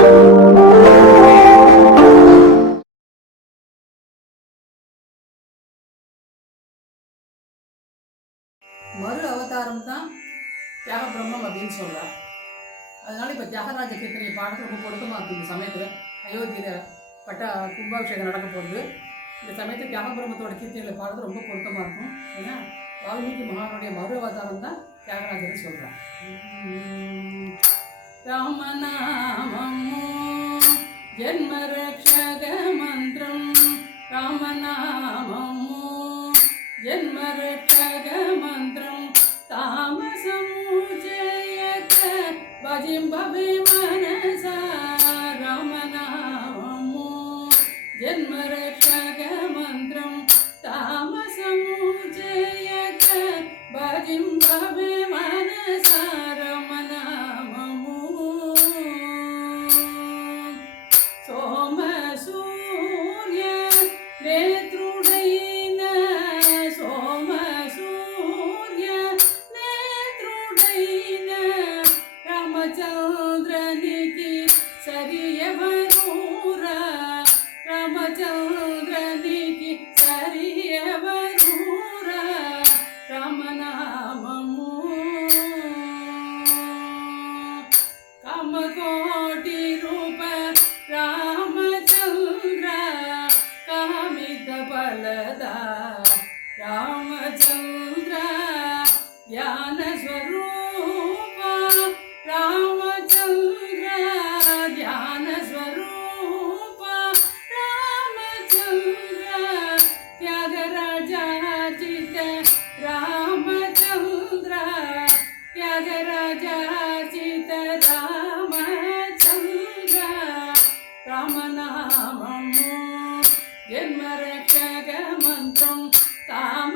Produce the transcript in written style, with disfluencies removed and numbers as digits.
மறு அவதாரம் தான் தியாக பிரம்மம் அப்படின்னு சொல்கிறார். அதனால இப்போ தியாகராஜ கீர்த்தனை பாடத்து ரொம்ப பொருத்தமாக இருக்கும். இந்த சமயத்தில் அயோத்தியில் கும்பாபிஷேகம் நடக்க போகுது. இந்த சமயத்தில் தியாக பிரம்மத்தோட கீர்த்தனைகளை பாடுறது ரொம்ப பொருத்தமாக இருக்கும். ஏன்னா வால்மீகி மகானுடைய மறு அவதாரம் தான் தியாகராஜர் சொல்கிறார். ராமநாமமோ ஜன்மரக்ஷக மந்திரம், ராமநாமமோ ஜன்மரக்ஷக மந்திரம், தாமசமுஜயத భజింపవే మనసా, రామనామము జన్మరక్షక మంత్రం, తామసముజయత భజింపవే మనసా, రామనామము సోమ సూర్య నేత్రుడైన, సోమ సూర్య నేత్రుడైన రామచంద్రనికి సరియవరూరా, రామచంద్రనికి సరియవరూరా, రామనామము కామకోటి రూప రామచంద్ర, కామిత ఫలద రామచంద్ర, జ్ఞాన స్వరూప రామచంద్ర, ధ్యాన స్వరూప రామచంద్ర, త్యాగరాజార్జిత రామచంద్ర, త్యాగరాజార్జిత రామచంద్ర, రామనామము జన్మరక్షక మంత్రం, తామ